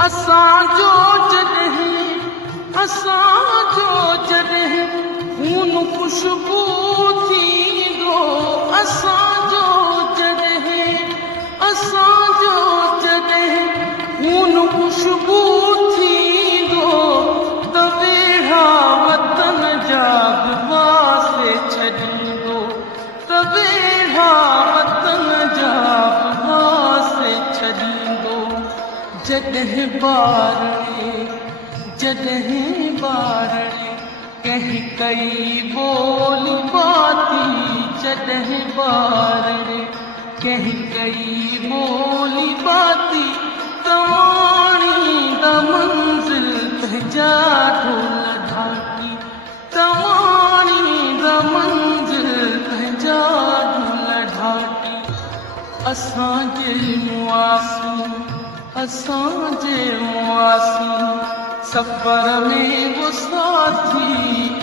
असांजो जॾहिं खून खुशबू थींदो, असांजो जॾहिं खून खुशबू थींदो, त वेढ़ा वतन जा बि वासे छॾींदो, त वेढ़ा वतन जा बि वासे छॾींदो। जॾहिं ॿारणे कंहिं कई ॿोली पाती, जॾहिं ॿारणे कंहिं कई ॿोली पाती, तमाणींदा मंज़िल पंहिंजा ढोल ढाकी, तमाणींदा मंज़िल पंहिंजा ढोल ढाकी। असांजे मुआसी सफ़र में वो साथी,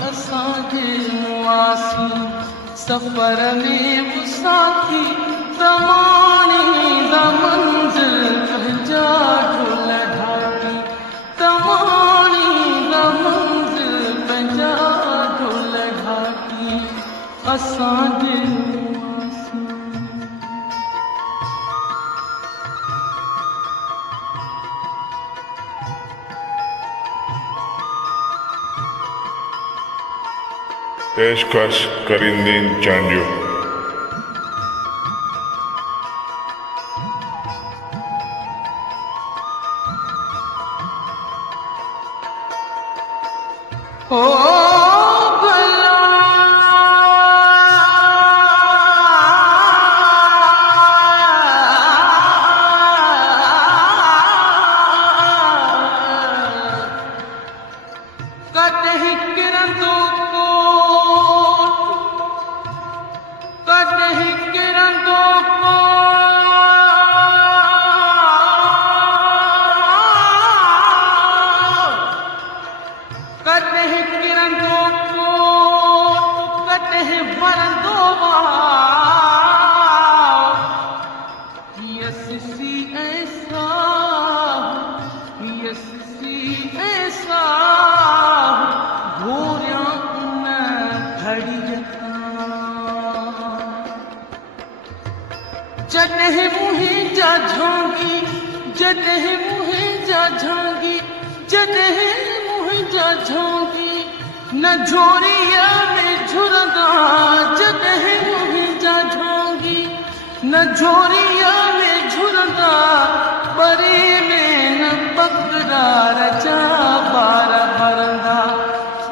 असांजे मुआसी सफ़र में वो साथी, तमाणींदा मंज़िल पंहिंजा ढोल ढाकी, तमाणींदा मंज़िल पंहिंजा ढोल ढाकी। असांजे पेशकश करींदीन चांडियो। ओ भला कॾहिं किरंदो जॾहिं मुंहिंजा झांगी, जॾहिं मुंहिंजा झांगी, जॾहिं मुंहिंजा झांगी न झोरीअ में झुरंदा, जॾहिं मुंहिंजा झांगी न झोरीअ में झुरंदा, बरे में न बकरार जा ॿार भरंदा,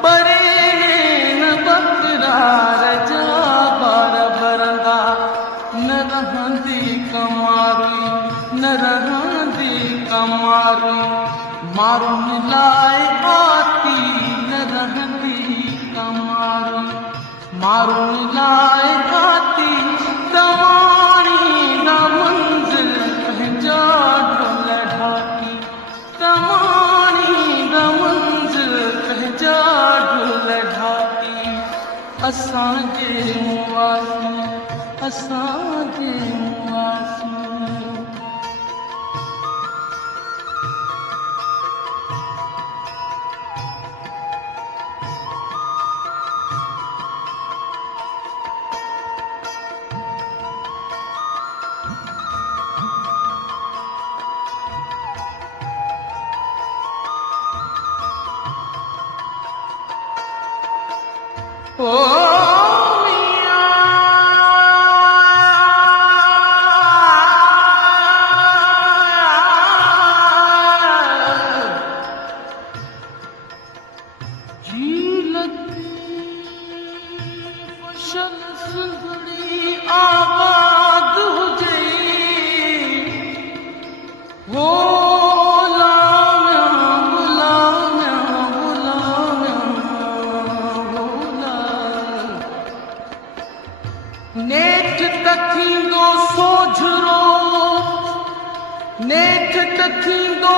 बरे में न बकरार जा ॿार भरंदा। न रहंदी कमारी मारुनि लाइ आती, न रहंदी कमारी मारुनि लाइ आती, तमाणींदा मंज़िल पंहिंजा ढोल ढाकी, तमाणींदा मंज़िल पंहिंजा ढोल ढाकी। असांजे मुआसी ओ आबाद हुजे, हो नेठ तखींदो सोझरो, नेठ तखींदो